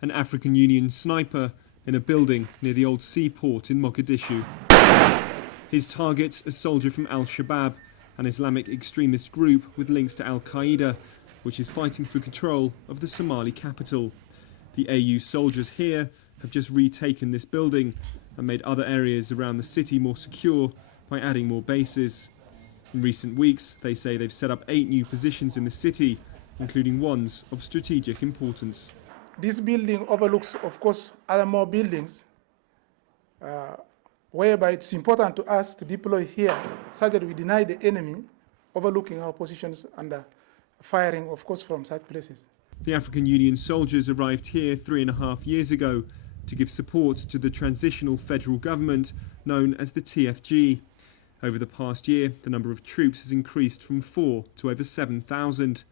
An African Union sniper in a building near the old seaport in Mogadishu. His target, a soldier from Al-Shebab, an Islamic extremist group with links to Al-Qaeda, which is fighting for control of the Somali capital. The AU soldiers here have just retaken this building and made other areas around the city more secure by adding more bases. In recent weeks, they say they've set up 8 new positions in the city, including ones of strategic importance. This building overlooks, of course, other more buildings, whereby it's important to us to deploy here such that we deny the enemy overlooking our positions and firing, of course, from such places. The African Union soldiers arrived here 3.5 years ago to give support to the transitional federal government known as the TFG. Over the past year, the number of troops has increased from 4 to over 7,000.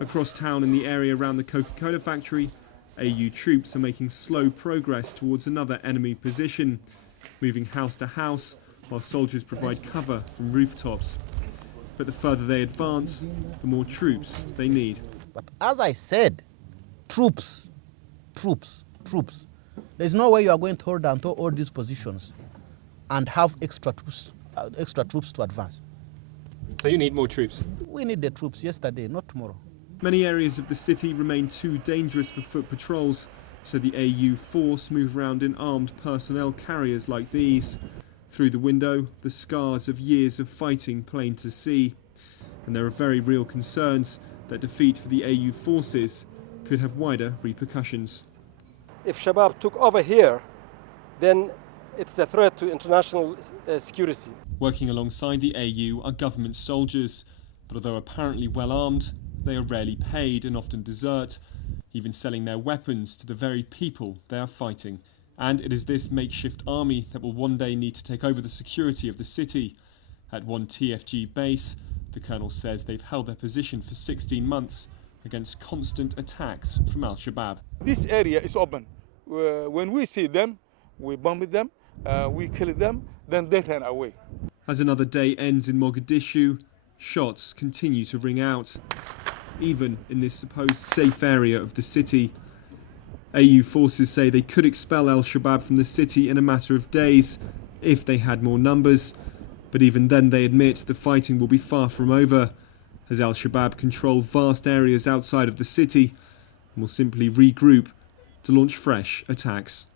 Across town in the area around the Coca-Cola factory, AU troops are making slow progress towards another enemy position, moving house to house while soldiers provide cover from rooftops. But the further they advance, the more troops they need. But as I said, troops. There's no way you are going to hold down to all these positions and have extra troops to advance. So you need more troops? We need the troops yesterday, not tomorrow. Many areas of the city remain too dangerous for foot patrols, so the AU force move around in armed personnel carriers like these. Through the window, the scars of years of fighting plain to see. And there are very real concerns that defeat for the AU forces could have wider repercussions. If Shebab took over here, then it's a threat to international security. Working alongside the AU are government soldiers, but although apparently well armed, they are rarely paid and often desert, even selling their weapons to the very people they are fighting. And it is this makeshift army that will one day need to take over the security of the city. At one TFG base, the colonel says they've held their position for 16 months against constant attacks from Al-Shebab. This area is open. When we see them, we bomb them, we kill them, then they run away. As another day ends in Mogadishu, shots continue to ring out, even in this supposed safe area of the city. AU forces say they could expel Al-Shebab from the city in a matter of days if they had more numbers, but even then they admit the fighting will be far from over, as Al-Shebab control vast areas outside of the city and will simply regroup to launch fresh attacks.